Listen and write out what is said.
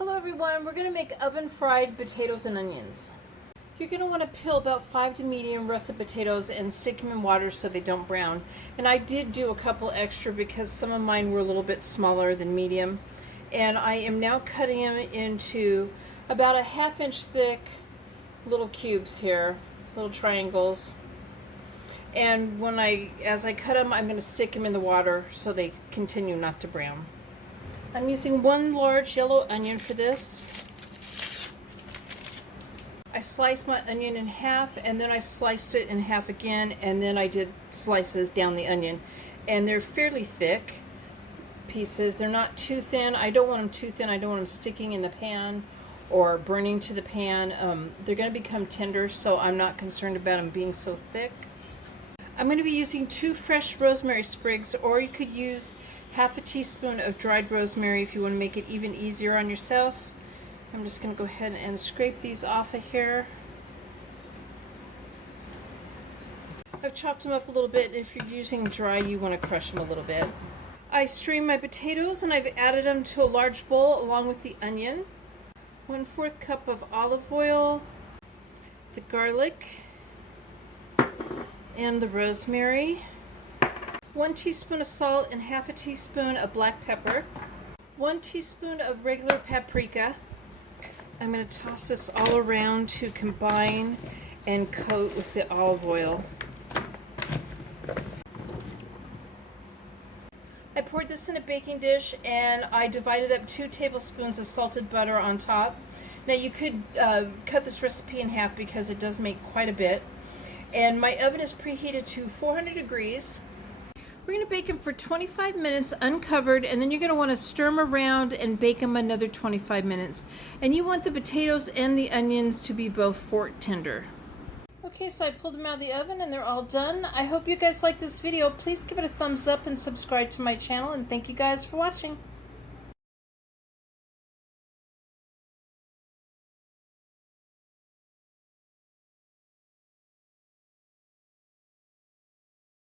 Hello everyone, we're going to make oven fried potatoes and onions. You're going to want to peel about 5 to medium russet potatoes and stick them in water so they don't brown. And I did do a couple extra because some of mine were a little bit smaller than medium. And I am now cutting them into about a 1/2 inch thick little cubes here, little triangles. And as I cut them, I'm going to stick them in the water so they continue not to brown. I'm using 1 large yellow onion for this. I sliced my onion in half and then I sliced it in half again, and then I did slices down the onion. And they're fairly thick pieces. They're not too thin. I don't want them too thin. I don't want them sticking in the pan or burning to the pan. They're going to become tender, so I'm not concerned about them being so thick. I'm going to be using 2 fresh rosemary sprigs, or you could use 1/2 teaspoon of dried rosemary if you want to make it even easier on yourself. I'm just going to go ahead and scrape these off of here. I've chopped them up a little bit, and if you're using dry, you want to crush them a little bit. I strained my potatoes and I've added them to a large bowl along with the onion, 1/4 cup of olive oil, the garlic, and the rosemary, 1 teaspoon of salt and 1/2 teaspoon of black pepper, 1 teaspoon of regular paprika. I'm going to toss this all around to combine and coat with the olive oil. I poured this in a baking dish and I divided up 2 tablespoons of salted butter on top. Now you could cut this recipe in half because it does make quite a bit. And my oven is preheated to 400 degrees. We're going to bake them for 25 minutes uncovered, and then you're going to want to stir them around and bake them another 25 minutes. And you want the potatoes and the onions to be both fork tender. Okay, so I pulled them out of the oven and they're all done. I hope you guys like this video. Please give it a thumbs up and subscribe to my channel, and thank you guys for watching.